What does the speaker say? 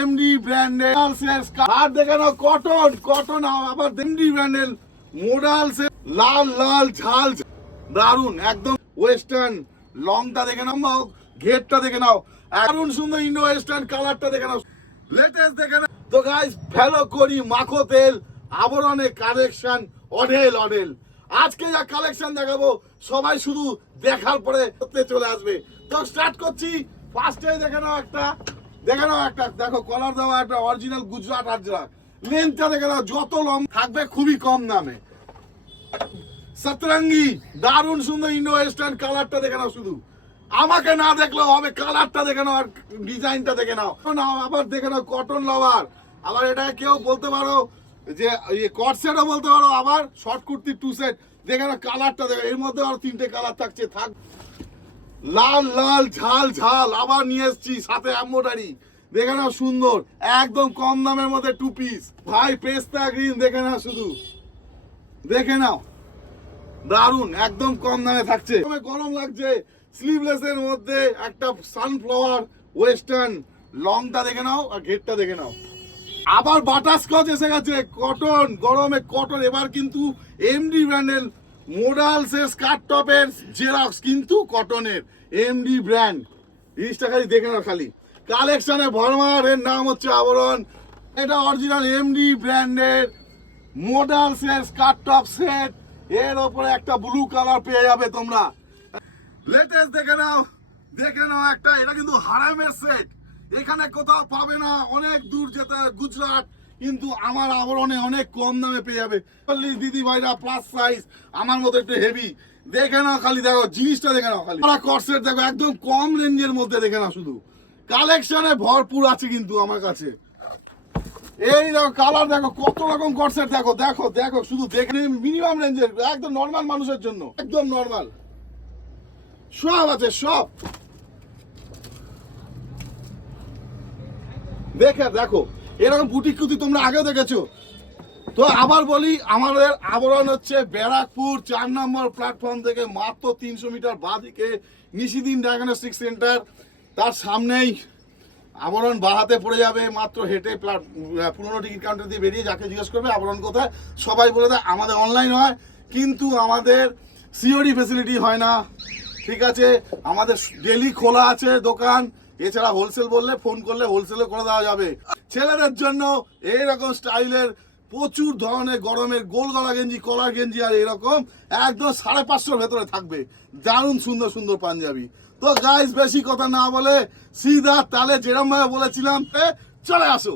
MD ব্র্যান্ডের আর দেখে নাও cotton আবার এমডি ব্র্যান্ডের মডাল লাল লাল ঝাল দারুন একদম ওয়েস্টার্ন লংটা দেখে নাও, ঘেরটা দেখে নাও, দারুন সুন্দর ইন্ডো ওয়েস্টার্ন কালারটা দেখে নাও, লেটেস্ট দেখে নাও। তো গাইস ফেলো করি মাখো তেল আবরণে কালেকশন অঢেল অঢেল। আজকে যা কালেকশন দেখাবো সবাই শুধু দেখার পরে চলে আসবে। তো স্টার্ট করছি। ফার্স্টে দেখে নাও একটা দেখো কলার দেওয়া একটা অরিজিনাল গুজরাট আজরাক। লেন্থটা দেখে নাও, যত লং থাকবে খুবই কম দামে। সতরঙ্গি দারুণ সুন্দর ইন্ডো ওয়েস্টার্ন কালারটা দেখে নাও, শুধু আমাকে না দেখলেও হবে, কালারটা দেখে নাও আর ডিজাইনটা দেখে নাও। আবার দেখে নাও কটন লভার, আবার এটা কেউ বলতে পারো যে কট সেটও বলতে পারো, আবার শর্ট কুর্তি টু সেট দেখে নাও, কালারটা দেখে। এর মধ্যে আরো তিনটে কালার থাকছে, লাল লাল ঝাল ঝাল আবার নিয়ে এসছি, সাথে এমব্রয়ডারি দেখে নাও সুন্দর, একদম কম দামের মধ্যে টু পিস ভাই। পেস্তা গ্রিন দেখে নাও, শুধু দেখে নাও দারুন একদম কম দামে থাকছে। গরম লাগছে, স্লিভলেস এর মধ্যে একটা সানফ্লাওয়ার ওয়েস্টার্ন লংটা দেখে নাও আর ঘেরটা দেখে নাও। আবার বাটারস্কচ এসে গেছে, কটন গরমে কটন। এবার কিন্তু এমডি ব্র্যান্ডের মোডালস এর স্কার্ট টপের জেরক্স কিন্তু কটনের এমডি ব্র্যান্ড। জিনিসটা খালি দেখে নাও, খালি কালেকশনে ভরমার। এর নাম হচ্ছে আবরণ। এটা অরিজিনাল এমডি ব্র্যান্ডের মোডালস এর স্কার্ট টপ সেট। এর ওপরে একটা ব্লু কালার পেয়ে যাবে তোমরা। লেটেস্ট দেখে নাও একটা, এটা কিন্তু হারামের সেট, এখানে কোথাও পাবে না, অনেক দূর যেতে হবে গুজরাট, কিন্তু আমার আবরণে অনেক কম দামে পেয়ে যাবে। দিদি ভাইরা প্লাস সাইজ আমার মতো একটু হেভি দেখে নাও, খালি দেখো জিনিসটা দেখে নাও, খালি কর্সেট দেখো একদম কম রেঞ্জের মধ্যে দেখে নাও, শুধু কালেকশনে ভরপুর আছে কিন্তু আমার কাছে। এই দেখো কালার দেখো, কত রকম কর্সেট দেখো দেখো দেখো, শুধু দেখে মিনিমাম রেঞ্জের, একদম নর্মাল মানুষের জন্য, একদম নর্মাল সব আছে সব। দেখো এরকম বুটিক কুতি তোমরা আগেও দেখেছো। তো আবার বলি, আমাদের আবরণ হচ্ছে ব্যারাকপুর 4 নম্বর প্ল্যাটফর্ম থেকে মাত্র 300 মিটার বাঁদিকে নিশিদিন ডায়াগনস্টিক সেন্টার, তার সামনেই আবরণ বাহাতে পড়ে যাবে। মাত্র হেঁটে পুরোনো টিকিট কাউন্টার দিয়ে বেরিয়ে যাকে জিজ্ঞেস করবে আবরণ কোথায়, সবাই বলে দেয় আমাদের অনলাইন হয়, কিন্তু আমাদের সিওডি ফেসিলিটি হয় না। ঠিক আছে, আমাদের ডেলি খোলা আছে দোকান, এছাড়া হোলসেল বললে ফোন করলে হোলসেলও করে দেওয়া যাবে। ছেলেদের জন্য এইরকম স্টাইলের প্রচুর ধরনের গরমের গোল গলা গেঞ্জি, কলার গেঞ্জি, আর এরকম একদম 550 ভেতরে থাকবে দারুণ সুন্দর সুন্দর পাঞ্জাবি। তো গাইস বেশি কথা না বলে সিধা তাহলে যেরকম ভাবে বলেছিলাম চলে আসো।